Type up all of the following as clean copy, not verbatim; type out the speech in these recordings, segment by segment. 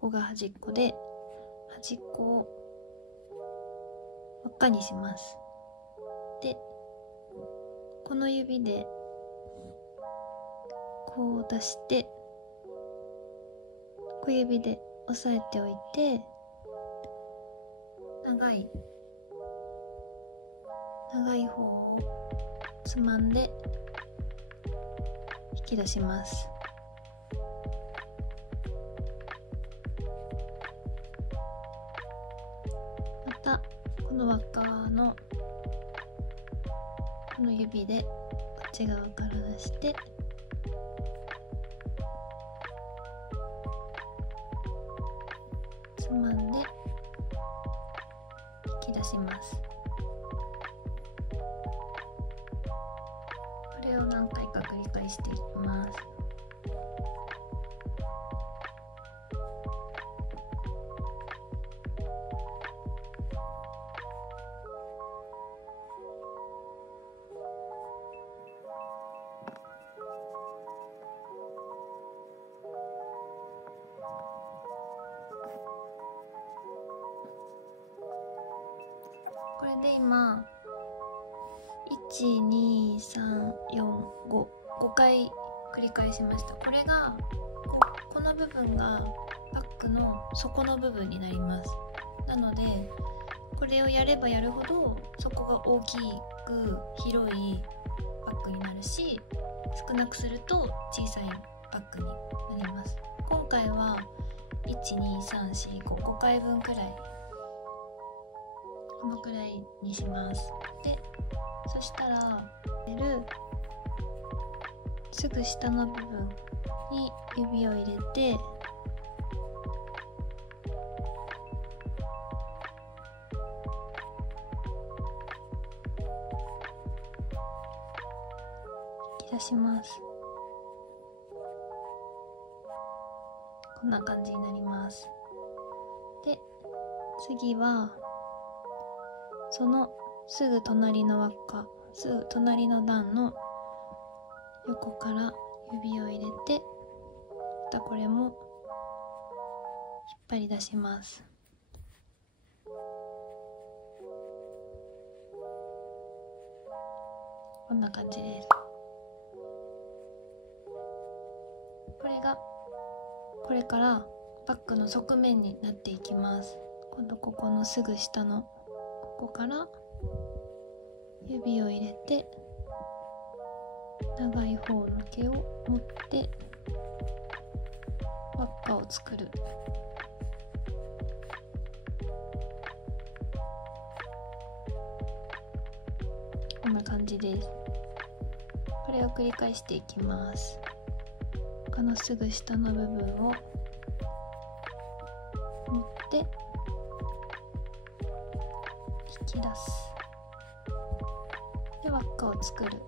ここが端っこで、端っこを輪っかにします。で、この指でこう出して、小指で押さえておいて、長い方をつまんで引き出します。またこの輪っかのこの指でこっち側から出してつまんで引き出します。これを何回か繰り返していきます。これで今12345回繰り返しました。これがこの部分がバッグの底の部分になります。なのでこれをやればやるほど底が大きく広いバッグになるし、少なくすると小さいバッグになります。今回は12345回分くらい、このくらいにします。で、そしたらすぐ下の部分に指を入れて引き出します。こんな感じになります。で、次はそのすぐ隣の輪っか、すぐ隣の段の横から指を入れて、またこれも引っ張り出します。こんな感じです。これからバッグの側面になっていきます。今度ここのすぐ下のここから指を入れて長い方の毛を持って輪っかを作る。こんな感じです。これを繰り返していきます。このすぐ下の部分を持って引き出す。で、輪っかを作る。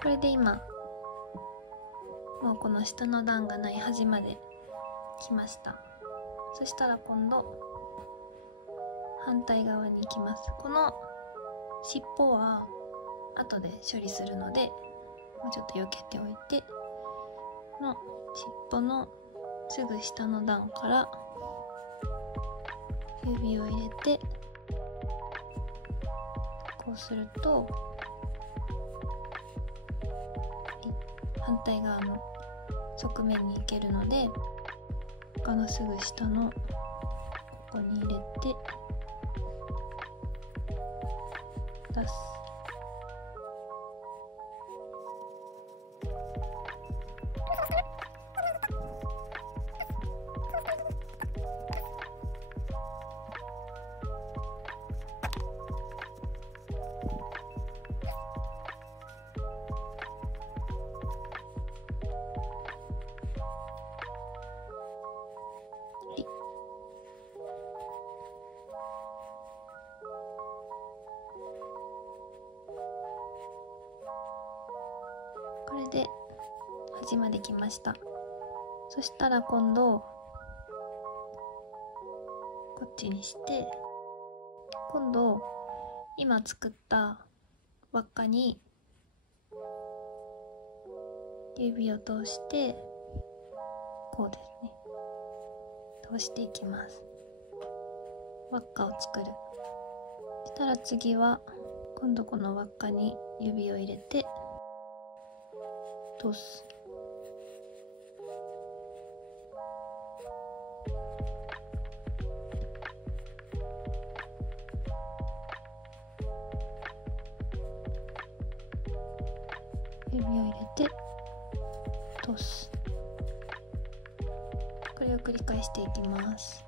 これで今もうこの下の段がない端まで来ました。そしたら今度反対側に行きます。この尻尾は後で処理するのでもうちょっと避けておいて、この尻尾のすぐ下の段から指を入れてこうすると反対側の側面に行けるので、赤のすぐ下のここに入れて出す。これで端まで来ました。そしたら今度こっちにして、今度今作った輪っかに指を通して、こうですね、通していきます。輪っかを作る。そしたら次は今度この輪っかに指を入れて通す。指を入れて通す。これを繰り返していきます。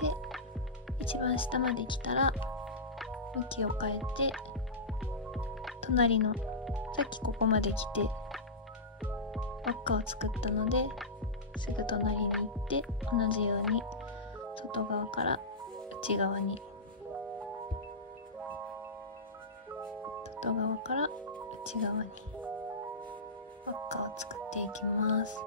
で、一番下まで来たら向きを変えて、隣のさっきここまで来て輪っかを作ったので、すぐ隣に行って同じように外側から内側に、外側から内側に輪っかを作っていきます。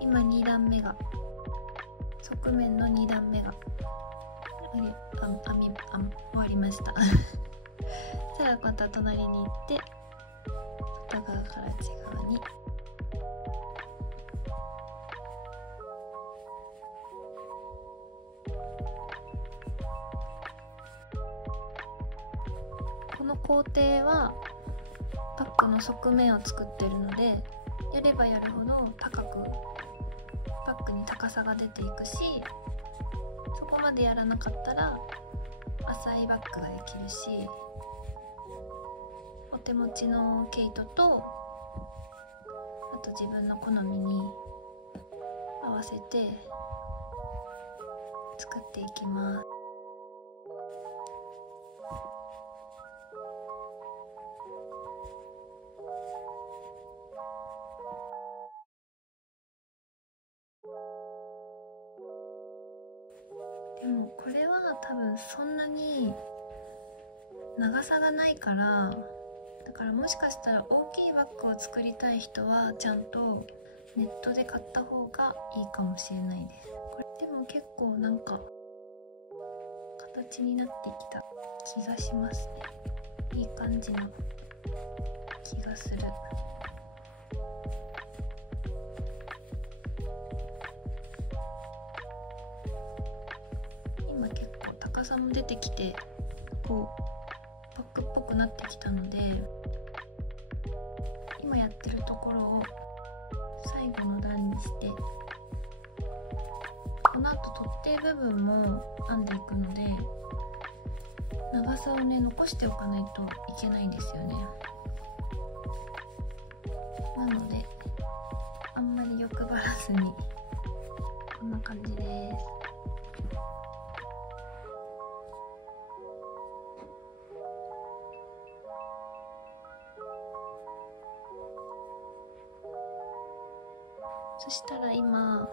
今2段目が、側面の2段目が終わりましたそしたらまた隣に行って、外側から内側にこの工程はバッグの側面を作ってるので、やればやるほど高くバッグに高さが出ていくし、そこまでやらなかったら浅いバッグができるし、お手持ちの毛糸とあと自分の好みに合わせて作っていきます。でもこれは多分そんなに長さがないから、だからもしかしたら大きいバッグを作りたい人はちゃんとネットで買った方がいいかもしれないです。これでも結構なんか形になってきた気がしますね。いい感じの気がする。今結構高さも出てきて、こうバッグっぽくなってきたので、今やってるところを最後の段にして、この後取っ手部分も編んでいくので、長さをね残しておかないといけないんですよね。なのであんまり欲張らずにこんな感じです。そしたら今こ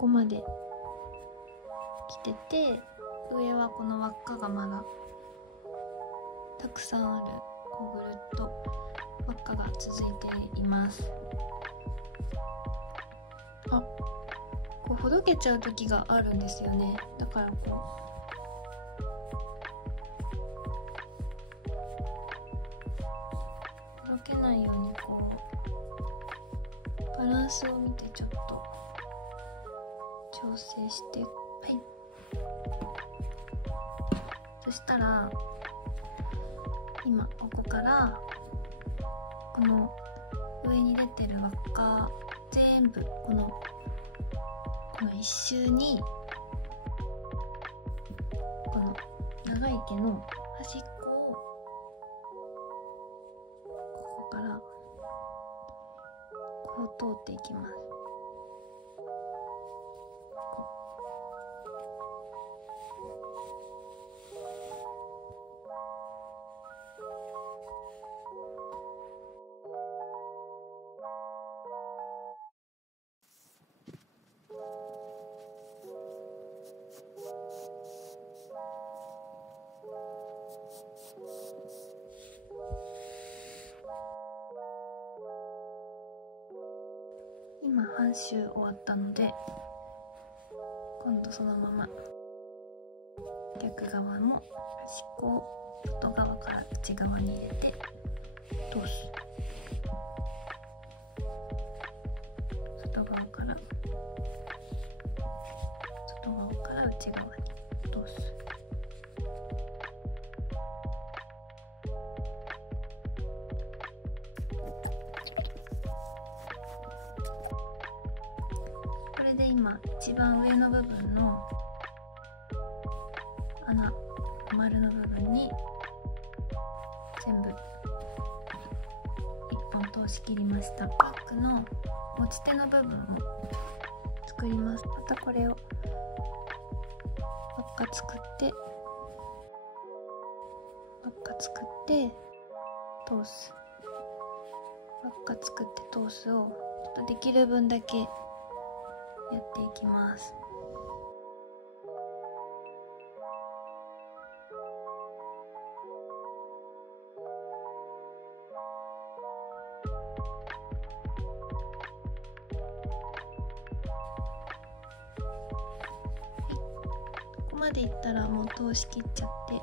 こまで来てて、上はこの輪っかがまだたくさんある、こうぐるっと輪っかが続いています。あ、こうほどけちゃう時があるんですよね。だからこうほどけないようにこうバランスを見てちょっと調整して、はい。そしたら今ここからこの上に出てる輪っか全部この一周にこの長い毛の端っこをここからこう通っていきます。今半周終わったので、今度そのまま逆側の端っこを外側から内側に入れて通す。外側から内側に通す。これで今一番上の部分の穴、丸の部分に全部1本通し切りました。バッグの持ち手の部分を作ります。またこれを輪っか作って通す。輪っか作って通すをちょっとできる分だけやっていきます。ここまでいったらもう通し切っちゃって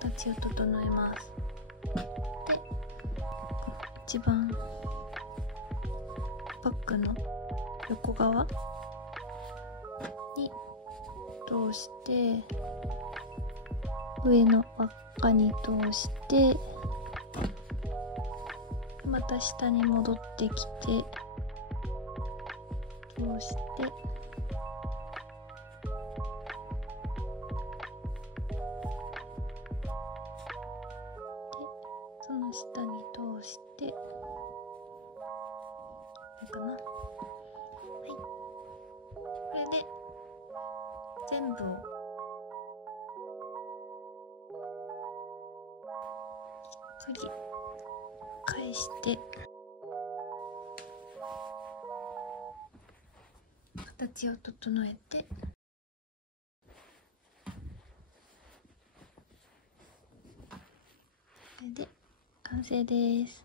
形を整えます。で、一番バッグの横側に通して上の輪っかに通してまた下に戻ってきて通してでその下に通していいかな。はい、これで全部をしっかり返して形を整えて、これで完成です。